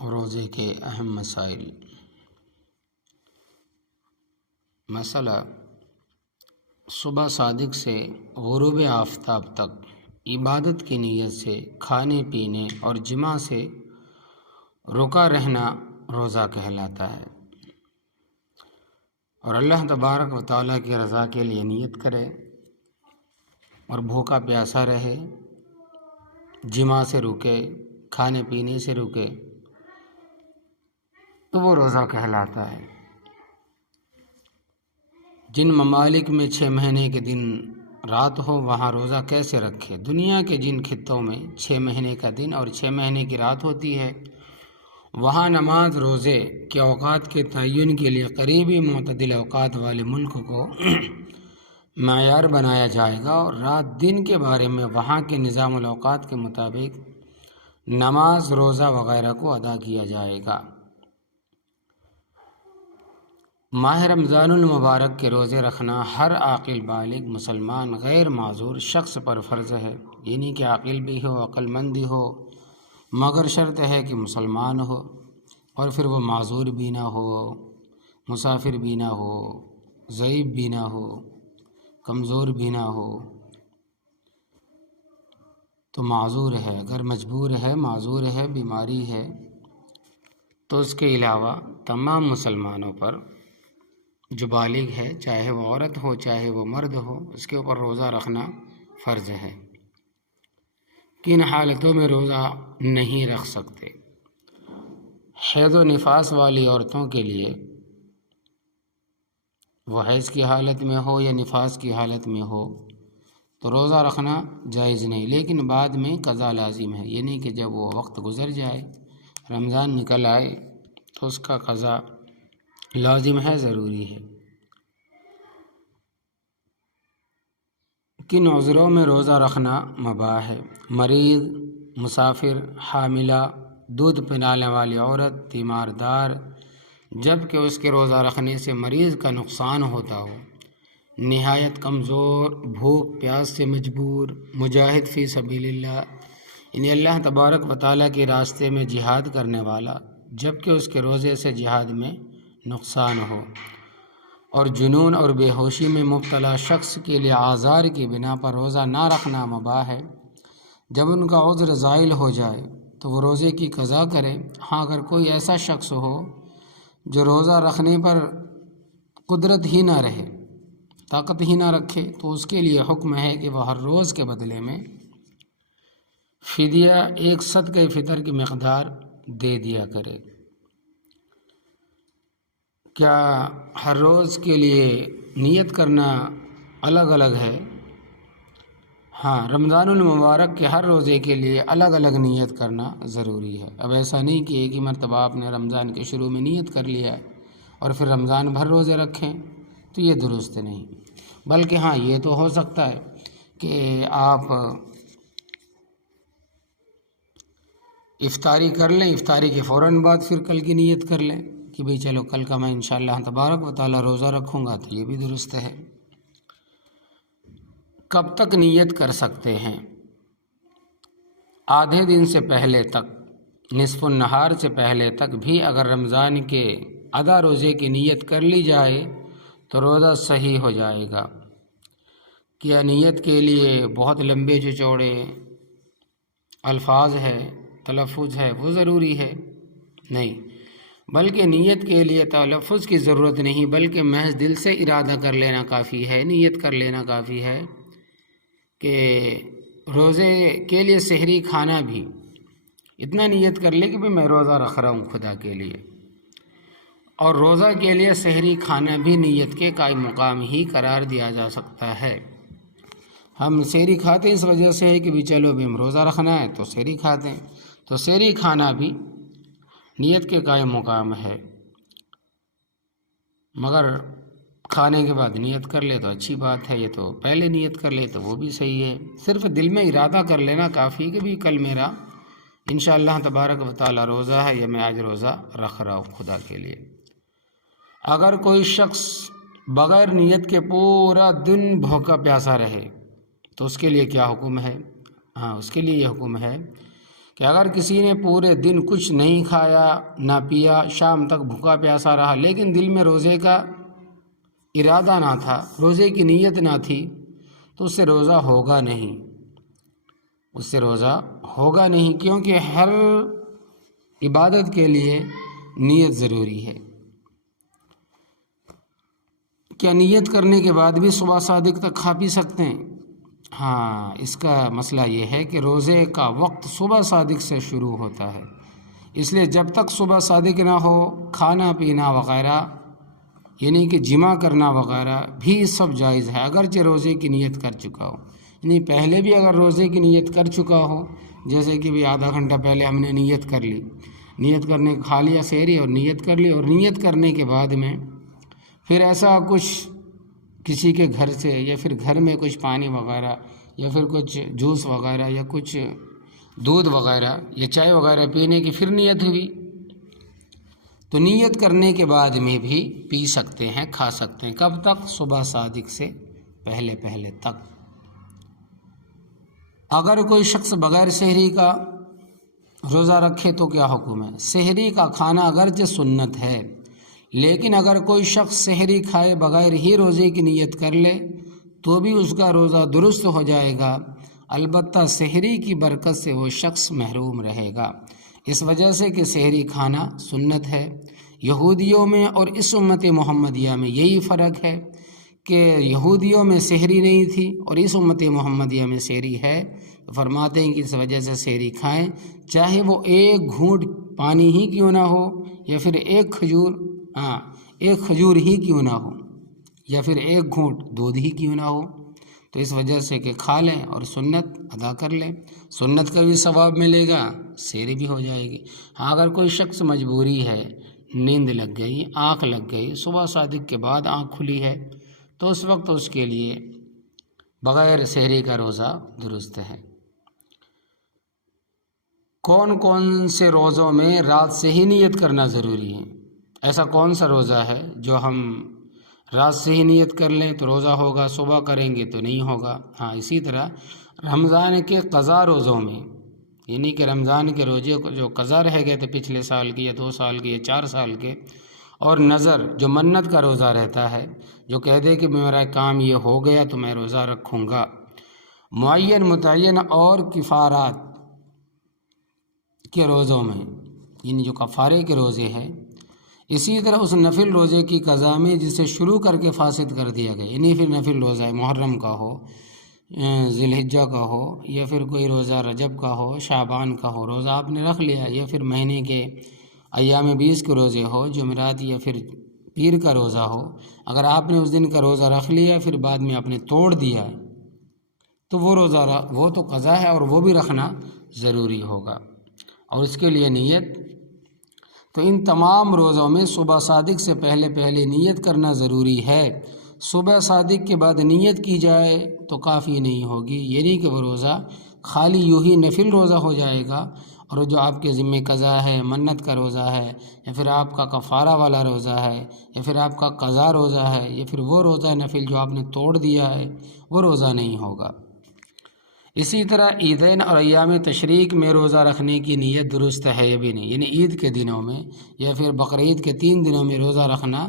روزے کے اہم مسائل۔ مسئلہ: صبح صادق سے غروب آفتاب تک عبادت کی نیت سے کھانے پینے اور جماع سے رکا رہنا روزہ کہلاتا ہے، اور اللہ تبارک و تعالیٰ کی رضا کے لیے نیت کرے اور بھوکا پیاسا رہے، جماع سے رکے، کھانے پینے سے رکے، تو وہ روزہ کہلاتا ہے۔ جن ممالک میں 6 مہینے کے دن رات ہو وہاں روزہ کیسے رکھے؟ دنیا کے جن خطوں میں 6 مہینے کا دن اور 6 مہینے کی رات ہوتی ہے، وہاں نماز روزے کے اوقات کے تعین کے لیے قریبی معتدل اوقات والے ملک کو معیار بنایا جائے گا، اور رات دن کے بارے میں وہاں کے نظام الاوقات کے مطابق نماز روزہ وغیرہ کو ادا کیا جائے گا۔ ماہ رمضان المبارک کے روزے رکھنا ہر عاقل بالغ مسلمان غیر معذور شخص پر فرض ہے، یعنی کہ عاقل بھی ہو، عقل مند بھی ہو، مگر شرط ہے کہ مسلمان ہو، اور پھر وہ معذور بھی نہ ہو، مسافر بھی نہ ہو، ضعیف بھی نہ ہو، کمزور بھی نہ ہو، تو معذور ہے۔ اگر مجبور ہے، معذور ہے، بیماری ہے، تو اس کے علاوہ تمام مسلمانوں پر جو بالغ ہے، چاہے وہ عورت ہو چاہے وہ مرد ہو، اس کے اوپر روزہ رکھنا فرض ہے۔ کن حالتوں میں روزہ نہیں رکھ سکتے؟ حیض و نفاس والی عورتوں کے لیے، وہ حیض کی حالت میں ہو یا نفاس کی حالت میں ہو، تو روزہ رکھنا جائز نہیں، لیکن بعد میں قضا لازم ہے، یعنی کہ جب وہ وقت گزر جائے، رمضان نکل آئے، تو اس کا قضا لازم ہے، ضروری ہے۔ کن عذروں میں روزہ رکھنا مباح ہے؟ مریض، مسافر، حاملہ، دودھ پلانے والی عورت، تیماردار، جب کہ اس کے روزہ رکھنے سے مریض کا نقصان ہوتا ہو، نہایت کمزور، بھوک پیاس سے مجبور، مجاہد فی سبیل اللہ، یعنی اللہ تبارک و تعالیٰ کے راستے میں جہاد کرنے والا، جب کہ اس کے روزے سے جہاد میں نقصان ہو، اور جنون اور بے ہوشی میں مبتلا شخص کے لیے آزار کی بنا پر روزہ نہ رکھنا مباح ہے۔ جب ان کا عذر زائل ہو جائے تو وہ روزے کی قضا کرے۔ ہاں، اگر کوئی ایسا شخص ہو جو روزہ رکھنے پر قدرت ہی نہ رہے، طاقت ہی نہ رکھے، تو اس کے لیے حکم ہے کہ وہ ہر روز کے بدلے میں فدیہ ایک صدقہ فطر کی مقدار دے دیا کرے۔ کیا ہر روز کے لیے نیت کرنا الگ الگ ہے؟ ہاں، رمضان المبارک کے ہر روزے کے لیے الگ الگ نیت کرنا ضروری ہے۔ اب ایسا نہیں کہ ایک ہی مرتبہ آپ نے رمضان کے شروع میں نیت کر لیا اور پھر رمضان بھر روزے رکھیں، تو یہ درست نہیں، بلکہ ہاں یہ تو ہو سکتا ہے کہ آپ افطاری کر لیں، افطاری کے فوراً بعد پھر کل کی نیت کر لیں کہ بھئی چلو کل کا میں انشاءاللہ تبارک و تعالیٰ روزہ رکھوں گا، تو یہ بھی درست ہے۔ کب تک نیت کر سکتے ہیں؟ آدھے دن سے پہلے تک، نصف النہار سے پہلے تک بھی اگر رمضان کے ادا روزے کی نیت کر لی جائے تو روزہ صحیح ہو جائے گا۔ کیا نیت کے لیے بہت لمبے جو چوڑے الفاظ ہے، تلفظ ہے، وہ ضروری ہے؟ نہیں، بلکہ نیت کے لیے تلفظ کی ضرورت نہیں، بلکہ محض دل سے ارادہ کر لینا کافی ہے، نیت کر لینا کافی ہے کہ روزے کے لیے سحری کھانا بھی اتنا نیت کر لے کہ میں روزہ رکھ رہا ہوں خدا کے لیے، اور روزہ کے لیے سحری کھانا بھی نیت کے قائم مقام ہی قرار دیا جا سکتا ہے۔ ہم سحری کھاتے ہیں اس وجہ سے ہے کہ بھی چلو بھی ہم روزہ رکھنا ہے تو سحری کھاتے ہیں، تو سحری کھانا بھی نیت کے قائم مقام ہے، مگر کھانے کے بعد نیت کر لے تو اچھی بات ہے، یہ تو پہلے نیت کر لے تو وہ بھی صحیح ہے۔ صرف دل میں ارادہ کر لینا کافی کہ بھی کل میرا انشاءاللہ تبارک و تعالیٰ روزہ ہے، یا میں آج روزہ رکھ رہا ہوں خدا کے لیے۔ اگر کوئی شخص بغیر نیت کے پورا دن بھوکا پیاسا رہے تو اس کے لیے کیا حکم ہے؟ ہاں، اس کے لیے یہ حکم ہے کہ اگر کسی نے پورے دن کچھ نہیں کھایا نہ پیا، شام تک بھوکا پیاسا رہا، لیکن دل میں روزے کا ارادہ نہ تھا، روزے کی نیت نہ تھی، تو اس سے روزہ ہوگا نہیں، اس سے روزہ ہوگا نہیں، کیونکہ ہر عبادت کے لیے نیت ضروری ہے۔ کیا نیت کرنے کے بعد بھی صبح صادق تک کھا پی سکتے ہیں؟ ہاں، اس کا مسئلہ یہ ہے کہ روزے کا وقت صبح صادق سے شروع ہوتا ہے، اس لیے جب تک صبح صادق نہ ہو، کھانا پینا وغیرہ یعنی کہ جمع کرنا وغیرہ بھی سب جائز ہے، اگرچہ روزے کی نیت کر چکا ہو۔ یعنی پہلے بھی اگر روزے کی نیت کر چکا ہو، جیسے کہ بھی آدھا گھنٹہ پہلے ہم نے نیت کر لی، نیت کرنے کھا لیا سحری اور نیت کر لی، اور نیت کرنے کے بعد میں پھر ایسا کچھ کسی کے گھر سے یا پھر گھر میں کچھ پانی وغیرہ یا پھر کچھ جوس وغیرہ یا کچھ دودھ وغیرہ یا چائے وغیرہ پینے کی پھر نیت ہوئی، تو نیت کرنے کے بعد میں بھی پی سکتے ہیں، کھا سکتے ہیں۔ کب تک؟ صبح صادق سے پہلے پہلے تک۔ اگر کوئی شخص بغیر سحری کا روزہ رکھے تو کیا حکم ہے؟ سحری کا کھانا اگرچہ سنت ہے، لیکن اگر کوئی شخص سحری کھائے بغیر ہی روزے کی نیت کر لے تو بھی اس کا روزہ درست ہو جائے گا، البتہ سحری کی برکت سے وہ شخص محروم رہے گا، اس وجہ سے کہ سحری کھانا سنت ہے۔ یہودیوں میں اور اس امت محمدیہ میں یہی فرق ہے کہ یہودیوں میں سحری نہیں تھی اور اس امت محمدیہ میں سحری ہے، فرماتے ہیں کہ اس وجہ سے سحری کھائیں، چاہے وہ ایک گھونٹ پانی ہی کیوں نہ ہو یا پھر ایک کھجور ہی کیوں نہ ہو یا پھر ایک گھونٹ دودھ ہی کیوں نہ ہو، تو اس وجہ سے کہ کھا لیں اور سنت ادا کر لیں، سنت کا بھی ثواب ملے گا، سحری بھی ہو جائے گی۔ ہاں، اگر کوئی شخص مجبوری ہے، نیند لگ گئی، آنکھ لگ گئی، صبح صادق کے بعد آنکھ کھلی ہے، تو اس وقت اس کے لیے بغیر سحری کا روزہ درست ہے۔ کون کون سے روزوں میں رات سے ہی نیت کرنا ضروری ہے؟ ایسا کون سا روزہ ہے جو ہم رات سے ہی نیت کر لیں تو روزہ ہوگا، صبح کریں گے تو نہیں ہوگا؟ ہاں، اسی طرح رمضان کے قضا روزوں میں، یعنی کہ رمضان کے روزے جو قضا رہ گئے تھے پچھلے سال کی یا 2 سال کے یا 4 سال کے، اور نظر جو منت کا روزہ رہتا ہے، جو کہہ دے کہ میرا کام یہ ہو گیا تو میں روزہ رکھوں گا، معین متعین اور کفارات کے روزوں میں، یعنی جو کفارے کے روزے ہیں، اسی طرح اس نفل روزے کی قضا میں جسے شروع کر کے فاسد کر دیا گیا، یعنی پھر نفل روزہ ہے، محرم کا ہو، ذی الحجہ کا ہو، یا پھر کوئی روزہ رجب کا ہو، شعبان کا ہو، روزہ آپ نے رکھ لیا، یا پھر مہینے کے ایام 20 کے روزے ہو، جمعرات یا پھر پیر کا روزہ ہو، اگر آپ نے اس دن کا روزہ رکھ لیا پھر بعد میں آپ نے توڑ دیا تو وہ روزہ وہ تو قضا ہے اور وہ بھی رکھنا ضروری ہوگا، اور اس کے لیے نیت۔ تو ان تمام روزوں میں صبح صادق سے پہلے پہلے نیت کرنا ضروری ہے، صبح صادق کے بعد نیت کی جائے تو کافی نہیں ہوگی، یعنی کہ وہ روزہ خالی یوں ہی نفل روزہ ہو جائے گا، اور جو آپ کے ذمہ قضا ہے، منت کا روزہ ہے، یا پھر آپ کا کفارہ والا روزہ ہے، یا پھر آپ کا قضا روزہ ہے، یا پھر وہ روزہ نفل جو آپ نے توڑ دیا ہے، وہ روزہ نہیں ہوگا۔ اسی طرح عیدین اور ایام تشریق میں روزہ رکھنے کی نیت درست ہے یا بھی نہیں، یعنی عید کے دنوں میں یا پھر بقرعید کے 3 دنوں میں روزہ رکھنا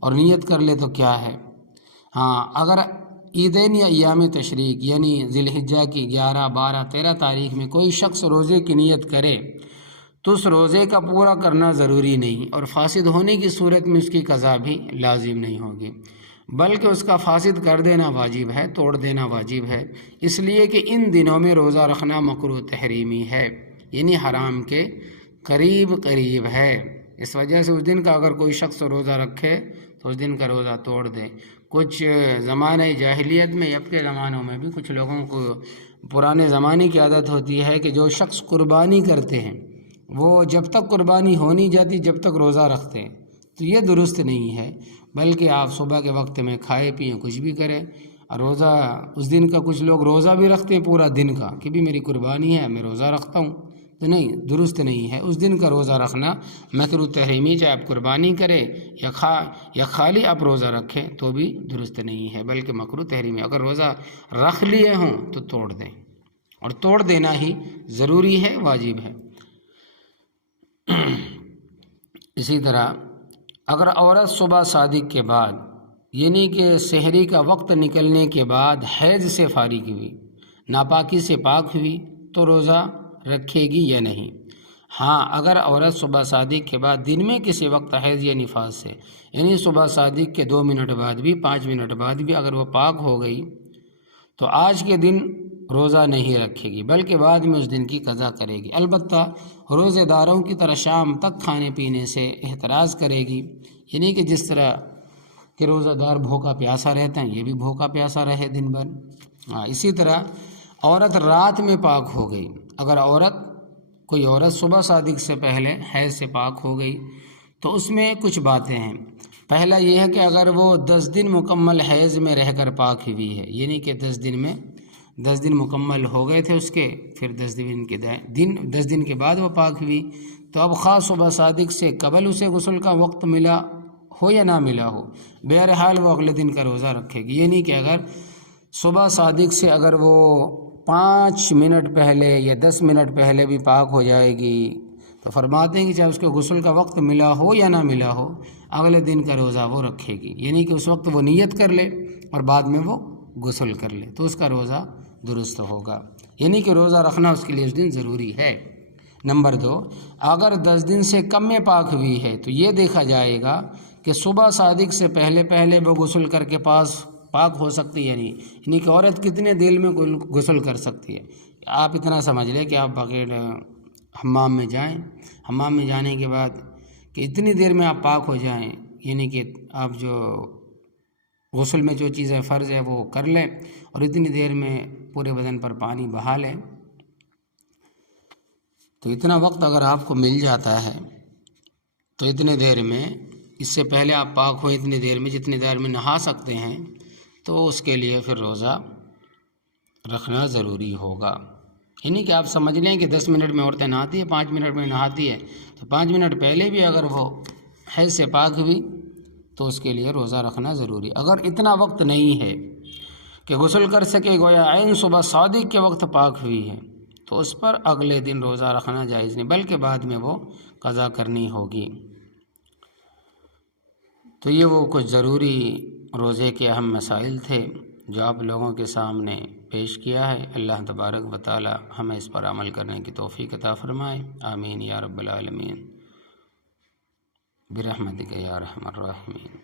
اور نیت کر لے تو کیا ہے؟ ہاں، اگر عیدین یا ایام تشریق یعنی ذی الحجہ کی 11، 12، 13 تاریخ میں کوئی شخص روزے کی نیت کرے تو اس روزے کا پورا کرنا ضروری نہیں، اور فاسد ہونے کی صورت میں اس کی قضا بھی لازم نہیں ہوگی، بلکہ اس کا فاسد کر دینا واجب ہے، توڑ دینا واجب ہے، اس لیے کہ ان دنوں میں روزہ رکھنا مکروہ تحریمی ہے، یعنی حرام کے قریب قریب ہے، اس وجہ سے اس دن کا اگر کوئی شخص روزہ رکھے تو اس دن کا روزہ توڑ دے۔ کچھ زمانہ جاہلیت میں، اب کے زمانوں میں بھی کچھ لوگوں کو پرانے زمانے کی عادت ہوتی ہے کہ جو شخص قربانی کرتے ہیں وہ جب تک قربانی ہو نہیں جاتی جب تک روزہ رکھتے ہیں، تو یہ درست نہیں ہے، بلکہ آپ صبح کے وقت میں کھائے پئیں، کچھ بھی کریں، اور روزہ اس دن کا کچھ لوگ روزہ بھی رکھتے ہیں پورا دن کا کہ بھی میری قربانی ہے میں روزہ رکھتا ہوں، تو نہیں، درست نہیں ہے، اس دن کا روزہ رکھنا مکروہ تحریمی، چاہے آپ قربانی کریں یا خالی آپ روزہ رکھیں تو بھی درست نہیں ہے، بلکہ مکروہ تحریمی۔ اگر روزہ رکھ لیے ہوں تو توڑ دیں، اور توڑ دینا ہی ضروری ہے، واجب ہے۔ اسی طرح اگر عورت صبح صادق کے بعد یعنی کہ سحری کا وقت نکلنے کے بعد حیض سے فارغ ہوئی، ناپاکی سے پاک ہوئی، تو روزہ رکھے گی یا نہیں؟ ہاں، اگر عورت صبح صادق کے بعد دن میں کسی وقت حیض یا نفاس سے یعنی صبح صادق کے 2 منٹ بعد بھی 5 منٹ بعد بھی اگر وہ پاک ہو گئی تو آج کے دن روزہ نہیں رکھے گی بلکہ بعد میں اس دن کی قضا کرے گی۔ البتہ روزے داروں کی طرح شام تک کھانے پینے سے احتراز کرے گی، یعنی کہ جس طرح کہ روزہ دار بھوکا پیاسا رہتا ہے، یہ بھی بھوکا پیاسا رہے دن بھر۔ اسی طرح عورت رات میں پاک ہو گئی، اگر کوئی عورت صبح صادق سے پہلے حیض سے پاک ہو گئی تو اس میں کچھ باتیں ہیں۔ پہلا یہ ہے کہ اگر وہ 10 دن مکمل حیض میں رہ کر پاک ہوئی ہے، یعنی کہ 10 دن مکمل ہو گئے تھے اس کے، پھر 10 دن کے بعد وہ پاک ہوئی، تو اب خواہ صبح صادق سے قبل اسے غسل کا وقت ملا ہو یا نہ ملا ہو، بہرحال وہ اگلے دن کا روزہ رکھے گی۔ یعنی کہ اگر صبح صادق سے اگر وہ 5 منٹ پہلے یا 10 منٹ پہلے بھی پاک ہو جائے گی تو فرماتے ہیں کہ چاہے اس کے غسل کا وقت ملا ہو یا نہ ملا ہو، اگلے دن کا روزہ وہ رکھے گی، یعنی کہ اس وقت وہ نیت کر لے اور بعد میں وہ غسل کر لے تو اس کا روزہ درست ہوگا، یعنی کہ روزہ رکھنا اس کے لیے اس دن ضروری ہے۔ نمبر 2، اگر 10 دن سے کم میں پاک ہوئی ہے تو یہ دیکھا جائے گا کہ صبح صادق سے پہلے وہ غسل کر کے پاک ہو سکتی ہے، یعنی کہ عورت کتنے دیر میں غسل کر سکتی ہے۔ آپ اتنا سمجھ لیں کہ آپ بغیر حمام میں جائیں، حمام میں جانے کے بعد کہ اتنی دیر میں آپ پاک ہو جائیں، یعنی کہ آپ جو غسل میں جو چیزیں فرض ہے وہ کر لیں اور اتنی دیر میں پورے بدن پر پانی بہا لیں، تو اتنا وقت اگر آپ کو مل جاتا ہے تو اتنے دیر میں، اس سے پہلے آپ پاک ہو اتنی دیر میں، جتنی دیر میں نہا سکتے ہیں تو اس کے لیے پھر روزہ رکھنا ضروری ہوگا۔ یعنی کہ آپ سمجھ لیں کہ 10 منٹ میں عورتیں نہاتی ہیں، 5 منٹ میں نہاتی ہے، تو 5 منٹ پہلے بھی اگر وہ حیض سے پاک ہوئی تو اس کے لیے روزہ رکھنا ضروری۔ اگر اتنا وقت نہیں ہے کہ غسل کر سکے، گویا عین صبح صادق کے وقت پاک ہوئی ہے، تو اس پر اگلے دن روزہ رکھنا جائز نہیں بلکہ بعد میں وہ قضا کرنی ہوگی۔ تو یہ وہ کچھ ضروری روزے کے اہم مسائل تھے جو آپ لوگوں کے سامنے پیش کیا ہے۔ اللہ تبارک و تعالی ہمیں اس پر عمل کرنے کی توفیق عطا فرمائے، آمین یا رب العالمین، برحمتک یا ارحم الراحمین۔